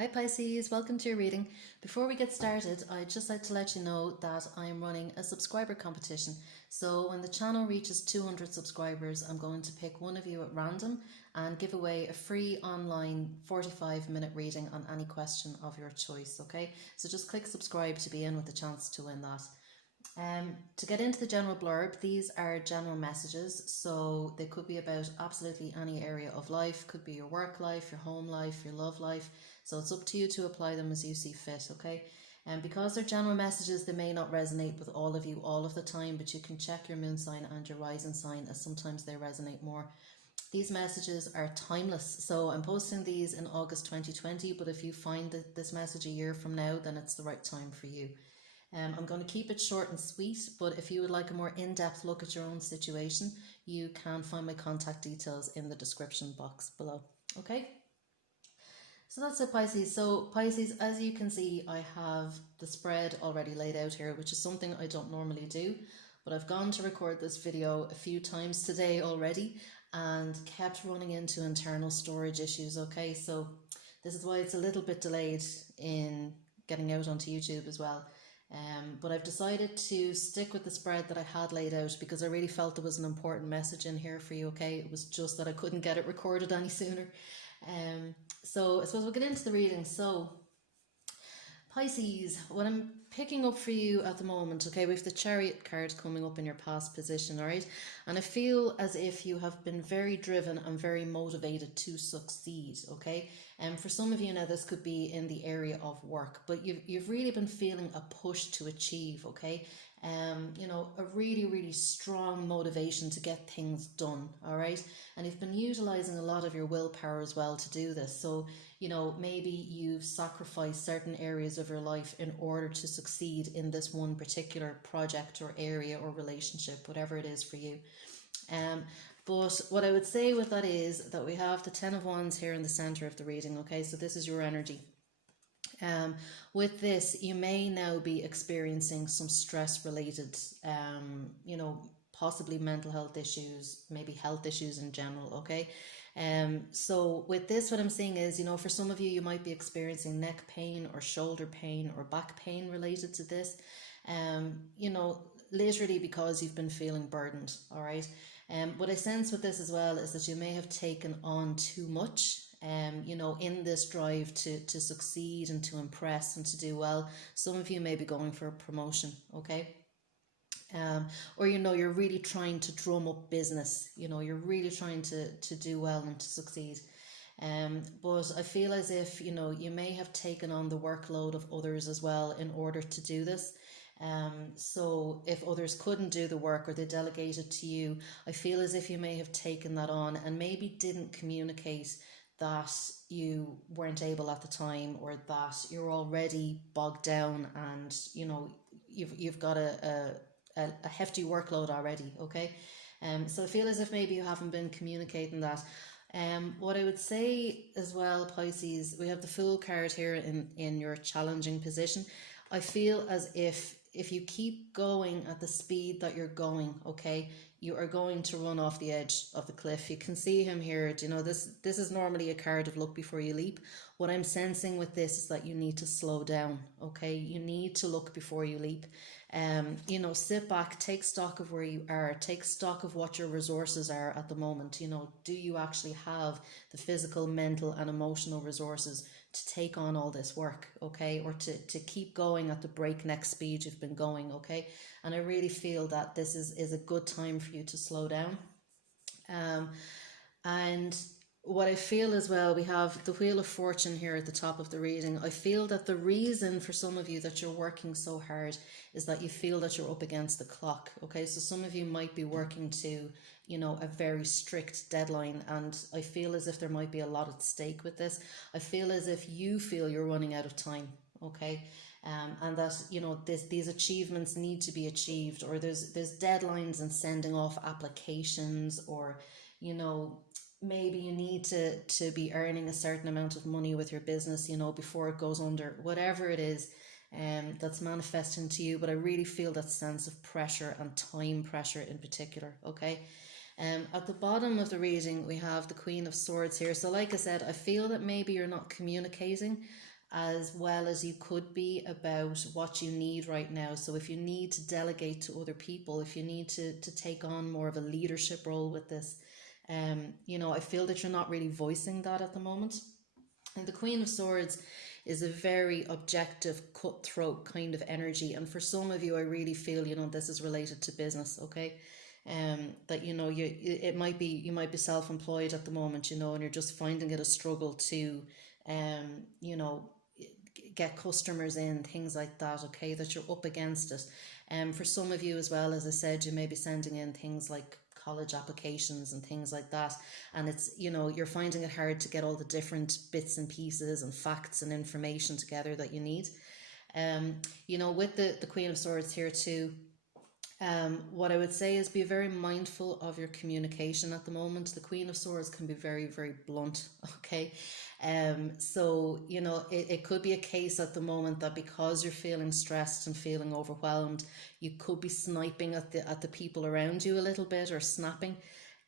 Hi Pisces, welcome to your reading. Before we get started, I'd just like to let you know that I'm running a subscriber competition. So when the channel reaches 200 subscribers, I'm going to pick one of you at random and give away a free online 45-minute reading on any question of your choice, okay? So just click subscribe to be in with the chance to win that. To get into the general blurb, these are general messages, so they could be about absolutely any area of life. Could be your work life, your home life, your love life, so it's up to you to apply them as you see fit, okay? And because they're general messages, they may not resonate with all of you all of the time, but you can check your moon sign and your rising sign, as sometimes they resonate more. These messages are timeless, so I'm posting these in August 2020, but if you find this message a year from now, then it's the right time for you. I'm going to keep it short and sweet, but if you would like a more in-depth look at your own situation, you can find my contact details in the description box below. Okay, so that's it, Pisces. So Pisces, as you can see, I have the spread already laid out here, which is something I don't normally do, but I've gone to record this video a few times today already and kept running into internal storage issues. Okay, so this is why it's a little bit delayed in getting out onto YouTube as well. But I've decided to stick with the spread that I had laid out because I really felt there was an important message in here for you, okay? It was just that I couldn't get it recorded any sooner. So I suppose we'll get into the reading. So Pisces, what I'm picking up for you at the moment, okay, we have the Chariot card coming up in your past position, all right? And I feel as if you have been very driven and very motivated to succeed, okay? And for some of you now, this could be in the area of work, but you've really been feeling a push to achieve, okay? You know, a really strong motivation to get things done, all right? And you've been utilizing a lot of your willpower as well to do this. So, you know, maybe you've sacrificed certain areas of your life in order to succeed in this one particular project or area or relationship, whatever it is for you. But what I would say with that is that we have the 10 of Wands here in the center of the reading, okay? So this is your energy. With this, you may now be experiencing some stress related, you know, possibly mental health issues, maybe health issues in general, okay? So with this, what I'm seeing is, you know, for some of you, you might be experiencing neck pain or shoulder pain or back pain related to this, you know, literally because you've been feeling burdened, all right? What I sense with this as well is that you may have taken on too much, you know, in this drive to succeed and to impress and to do well. Some of you may be going for a promotion, okay? Or, you know, you're really trying to drum up business, you know, you're really trying to do well and to succeed. But I feel as if, you know, you may have taken on the workload of others as well in order to do this. So if others couldn't do the work or they delegated to you, I feel as if you may have taken that on and maybe didn't communicate that you weren't able at the time, or that you're already bogged down and, you know, you've got a hefty workload already, okay? So I feel as if maybe you haven't been communicating that. What I would say as well, Pisces, we have the Fool card here in your challenging position. I feel as if you keep going at the speed that you're going, okay, you are going to run off the edge of the cliff. You can see him here. Do you know, this is normally a card of look before you leap. What I'm sensing with this is that you need to slow down, okay? You need to look before you leap. You know, sit back, take stock of where you are, take stock of what your resources are at the moment. You know, do you actually have the physical, mental and emotional resources to take on all this work, okay, or to keep going at the breakneck speed you've been going, okay? And I really feel that this is a good time for you to slow down. And what I feel as well, we have the Wheel of Fortune here at the top of the reading. I feel that the reason for some of you that you're working so hard is that you feel that you're up against the clock, okay? So some of you might be working to, you know, a very strict deadline, and I feel as if there might be a lot at stake with this. I feel as if you feel you're running out of time, okay? And that, you know, these achievements need to be achieved, or there's deadlines and sending off applications, or, you know, maybe you need to be earning a certain amount of money with your business, you know, before it goes under, whatever it is, that's manifesting to you. But I really feel that sense of pressure and time pressure in particular, okay? At the bottom of the reading, we have the Queen of Swords here. So like I said, I feel that maybe you're not communicating as well as you could be about what you need right now. So if you need to delegate to other people, if you need to take on more of a leadership role with this, I feel that you're not really voicing that at the moment. And the Queen of Swords is a very objective, cutthroat kind of energy. And for some of you, I really feel, this is related to business, okay? That, it might be, you might be self-employed at the moment, and you're just finding it a struggle to, get customers in, things like that, okay, that you're up against it. For some of you as well, as I said, you may be sending in things like college applications and things like that, and it's, you're finding it hard to get all the different bits and pieces and facts and information together that you need. With the Queen of Swords here too, what I would say is be very mindful of your communication at the moment. The Queen of Swords can be very, very blunt, okay? So, it could be a case at the moment that because you're feeling stressed and feeling overwhelmed, you could be sniping at the people around you a little bit, or snapping.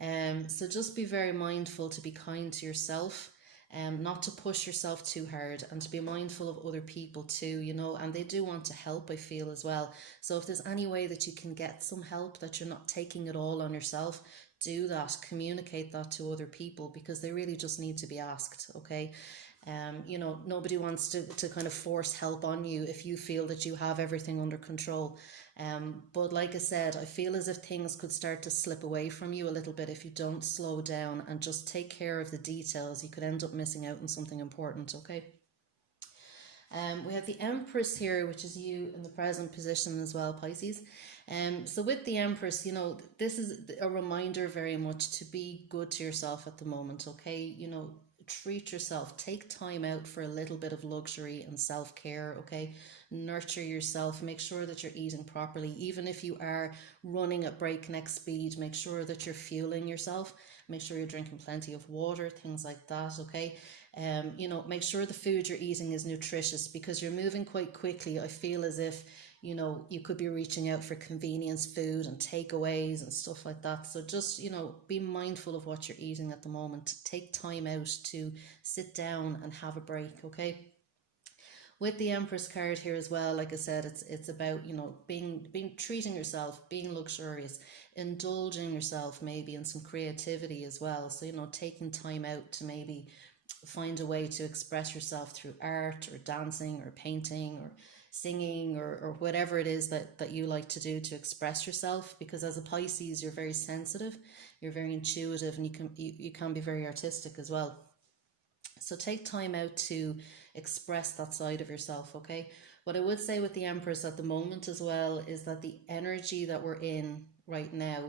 So just be very mindful to be kind to yourself. Not to push yourself too hard, and to be mindful of other people too, and they do want to help, I feel, as well. So if there's any way that you can get some help, that you're not taking it all on yourself, do that, communicate that to other people, because they really just need to be asked, okay? Nobody wants to kind of force help on you if you feel that you have everything under control. But like I said, I feel as if things could start to slip away from you a little bit if you don't slow down and just take care of the details. You could end up missing out on something important, okay? We have the Empress here, which is you in the present position as well, Pisces. So with the Empress, this is a reminder very much to be good to yourself at the moment, okay? Treat yourself, take time out for a little bit of luxury and self-care, okay? Nurture yourself, make sure that you're eating properly. Even if you are running at breakneck speed, make sure that you're fueling yourself, make sure you're drinking plenty of water, things like that, okay? Make sure the food you're eating is nutritious, because you're moving quite quickly. I feel as if you could be reaching out for convenience food and takeaways and stuff like that. So just, be mindful of what you're eating at the moment. Take time out to sit down and have a break, okay? With the Empress card here as well, like I said, it's about, being treating yourself, being luxurious, indulging yourself maybe in some creativity as well. So, taking time out to maybe find a way to express yourself through art or dancing or painting or singing or whatever it is that you like to do to express yourself, because as a Pisces, you're very sensitive, you're very intuitive, and you can be very artistic as well. So take time out to express that side of yourself, okay? What I would say with the Empress at the moment as well is that the energy that we're in right now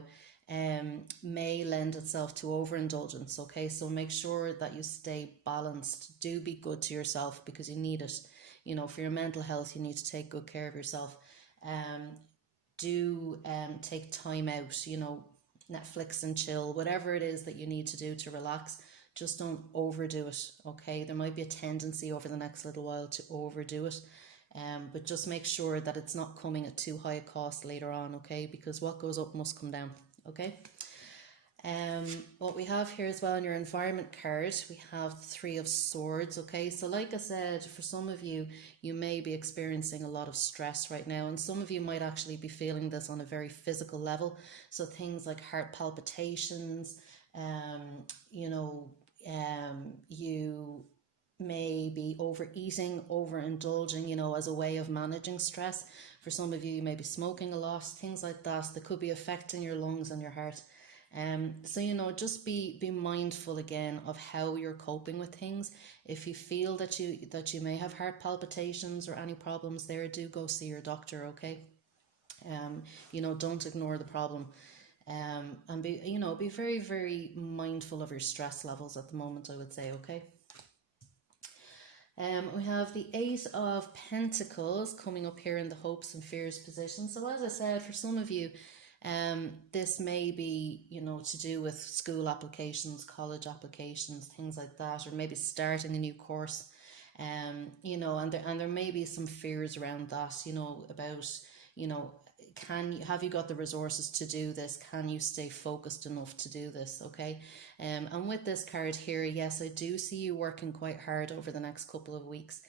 may lend itself to overindulgence, okay? So make sure that you stay balanced. Do be good to yourself, because you need it. For your mental health, you need to take good care of yourself. Do take time out, Netflix and chill, whatever it is that you need to do to relax. Just don't overdo it, okay? There might be a tendency over the next little while to overdo it. But just make sure that it's not coming at too high a cost later on, okay? Because what goes up must come down, okay? What we have here as well in your environment card, we have 3 of Swords, okay? So like I said, for some of you, you may be experiencing a lot of stress right now, and some of you might actually be feeling this on a very physical level. So things like heart palpitations, you may be overeating, overindulging, as a way of managing stress. For some of you, you may be smoking a lot, things like that could be affecting your lungs and your heart. So just be mindful again of how you're coping with things. If you feel that you may have heart palpitations or any problems there, do go see your doctor, okay? Don't ignore the problem. And be very, very mindful of your stress levels at the moment, I would say, okay? We have the 8 of Pentacles coming up here in the hopes and fears position. So as I said, for some of you, this may be, to do with school applications, college applications, things like that, or maybe starting a new course. And there may be some fears around that, about, have you got the resources to do this? Can you stay focused enough to do this? Okay. And with this card here, yes, I do see you working quite hard over the next couple of weeks.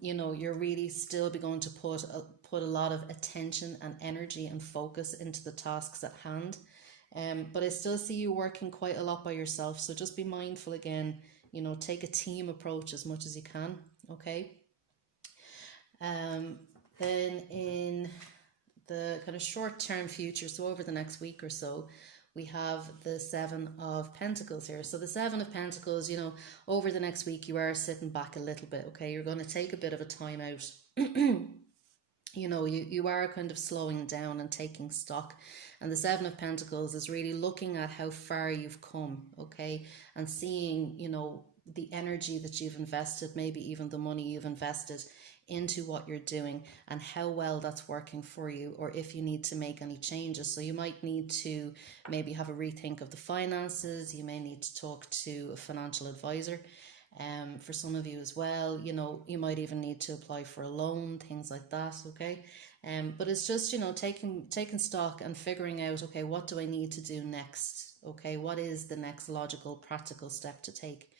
You know, you're really still be going to put a lot of attention and energy and focus into the tasks at hand. But I still see you working quite a lot by yourself. So just be mindful again, you know, take a team approach as much as you can. Okay. Then in the kind of short-term future, so over the next week or so, we have the Seven of Pentacles here. So the Seven of Pentacles, you know, over the next week, you are sitting back a little bit, okay? You're going to take a bit of a time out. You know, you are kind of slowing down and taking stock. And the Seven of Pentacles is really looking at how far you've come, okay? And seeing, you know, the energy that you've invested, maybe even the money you've invested into what you're doing and how well that's working for you, or if you need to make any changes. So you might need to maybe have a rethink of the finances. You may need to talk to a financial advisor. For some of you as well, you know, you might even need to apply for a loan, things like that, okay? But it's just, you know, taking stock and figuring out, okay, what do I need to do next? Okay, what is the next logical, practical step to take?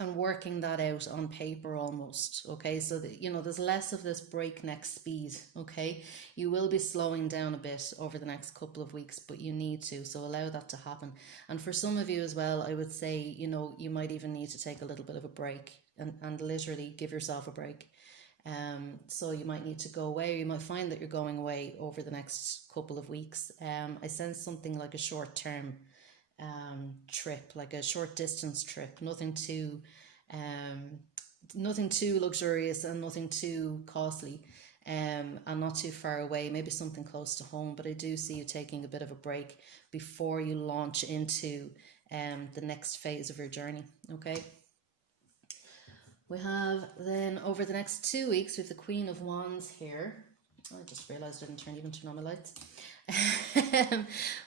And working that out on paper almost, okay? So that, you know, there's less of this breakneck speed, okay? You will be slowing down a bit over the next couple of weeks, but you need to, so allow that to happen. And for some of you as well, I would say, you know, you might even need to take a little bit of a break and literally give yourself a break. So you might need to go away, or you might find that you're going away over the next couple of weeks. I sense something like a short-term trip, like a short distance trip, nothing too luxurious and nothing too costly, and not too far away, maybe something close to home. But I do see you taking a bit of a break before you launch into the next phase of your journey. Okay, we have then over the next 2 weeks, we have the Queen of Wands here. I just realized I didn't even turn on my lights.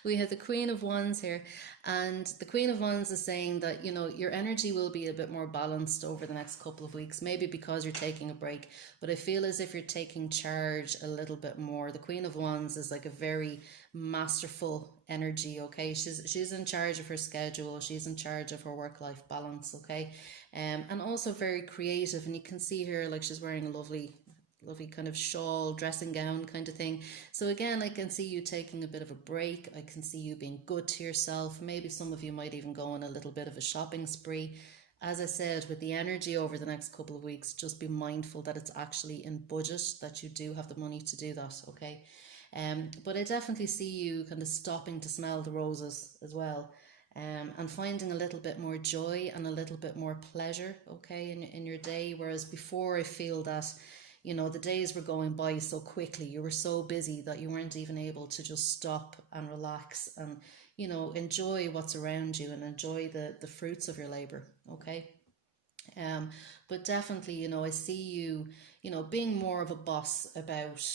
We have the Queen of Wands here, and the Queen of Wands is saying that, you know, your energy will be a bit more balanced over the next couple of weeks, maybe because you're taking a break, but I feel as if you're taking charge a little bit more. The Queen of Wands is like a very masterful energy, okay? She's in charge of her schedule, she's in charge of her work-life balance, okay? And also very creative, and you can see here, like, she's wearing a lovely kind of shawl, dressing gown kind of thing. So again, I can see you taking a bit of a break. I can see you being good to yourself. Maybe some of you might even go on a little bit of a shopping spree. As I said, with the energy over the next couple of weeks, just be mindful that it's actually in budget, that you do have the money to do that, okay? But I definitely see you kind of stopping to smell the roses as well, and finding a little bit more joy and a little bit more pleasure, okay, in your day. Whereas before, I feel that, you know, the days were going by so quickly. You were so busy that you weren't even able to just stop and relax and, you know, enjoy what's around you and enjoy the fruits of your labor, okay? But definitely, you know, I see you, you know, being more of a boss about,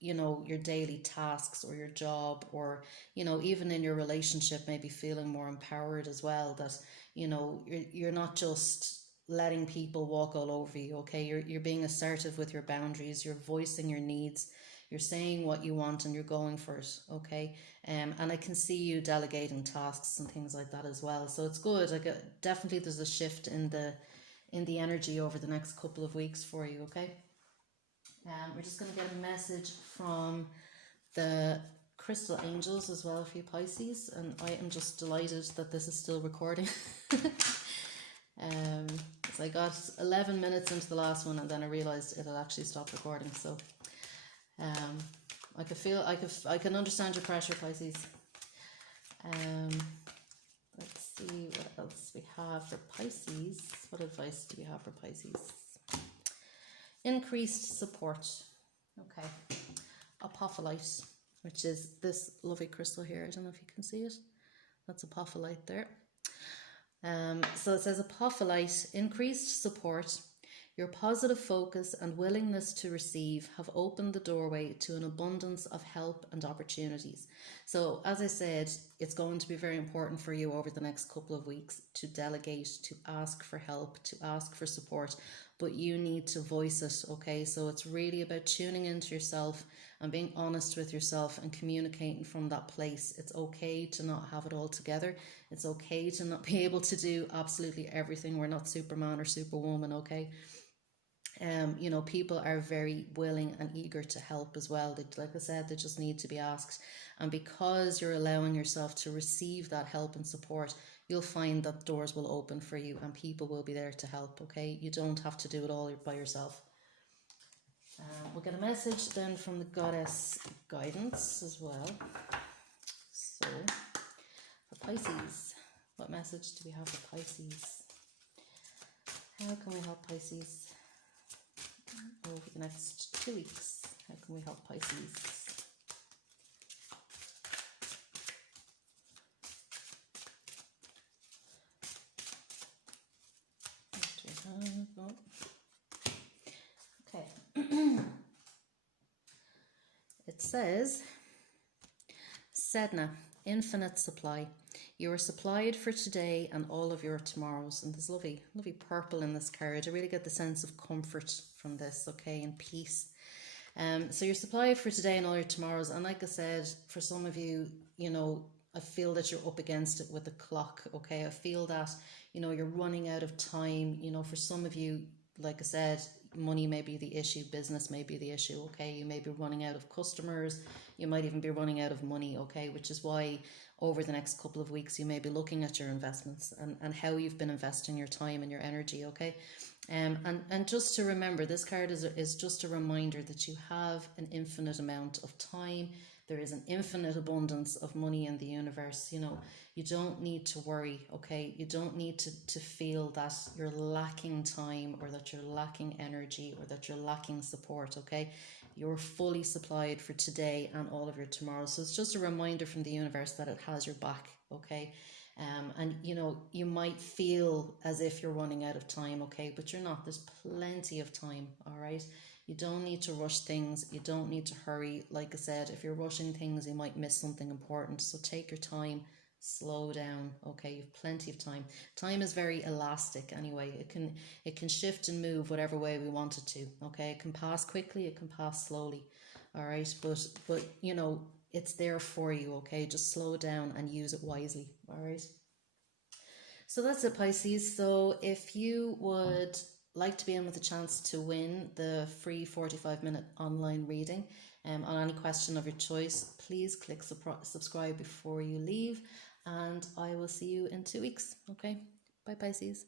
you know, your daily tasks or your job, or, you know, even in your relationship, maybe feeling more empowered as well, that, you know, you're not just letting people walk all over you, okay? You're being assertive with your boundaries, you're voicing your needs, you're saying what you want, and you're going for it, okay? And I can see you delegating tasks and things like that as well. So it's good. Like, definitely there's a shift in the energy over the next couple of weeks for you, okay? We're just going to get a message from the crystal angels as well for you Pisces, and I am just delighted that this is still recording. So I got 11 minutes into the last one, and then I realized it had actually stopped recording. So I can understand your pressure, Pisces. Let's see what else we have for Pisces. What advice do we have for Pisces? Increased support. Okay. Apophyllite, which is this lovely crystal here. I don't know if you can see it. That's apophyllite there. So it says apophyllite, increased support. Your positive focus and willingness to receive have opened the doorway to an abundance of help and opportunities. So as I said, it's going to be very important for you over the next couple of weeks to delegate, to ask for help, to ask for support, but you need to voice it, okay? So it's really about tuning into yourself and being honest with yourself and communicating from that place. It's okay to not have it all together. It's okay to not be able to do absolutely everything. We're not Superman or Superwoman, okay? You know, people are very willing and eager to help as well. They, like I said, they just need to be asked. And because you're allowing yourself to receive that help and support, you'll find that doors will open for you and people will be there to help, okay? You don't have to do it all by yourself. We'll get a message then from the goddess guidance as well. So, for Pisces, what message do we have for Pisces? How can we help Pisces over the next 2 weeks? How can we help Pisces? Okay. It says, Sedna, infinite supply. You are supplied for today and all of your tomorrows. And there's lovely purple in this card. I really get the sense of comfort from this, okay, and peace. So you're supplied for today and all your tomorrows. And like I said, for some of you, you know, I feel that you're up against it with the clock, okay? I feel that, you know, you're running out of time. You know, for some of you, like I said, money may be the issue, business may be the issue, okay? You may be running out of customers. You might even be running out of money, okay? Which is why over the next couple of weeks, you may be looking at your investments and how you've been investing your time and your energy, okay? And just to remember, this card is just a reminder that you have an infinite amount of time. There is an infinite abundance of money in the universe. You know, you don't need to worry, okay? You don't need to feel that you're lacking time or that you're lacking energy or that you're lacking support, okay? You're fully supplied for today and all of your tomorrows. So it's just a reminder from the universe that it has your back, okay? And you know, you might feel as if you're running out of time, okay, but you're not. There's plenty of time, all right? You don't need to rush things. You don't need to hurry. Like I said, if you're rushing things, you might miss something important. So take your time, slow down, okay? You've plenty of time. Time is very elastic anyway. It can shift and move whatever way we want it to, okay? It can pass quickly, it can pass slowly, all right? But you know, it's there for you, okay? Just slow down and use it wisely, all right? So that's it, Pisces. So if you would like to be in with a chance to win the free 45-minute online reading on any question of your choice, please click subscribe before you leave, and I will see you in 2 weeks, okay? Bye, Pisces.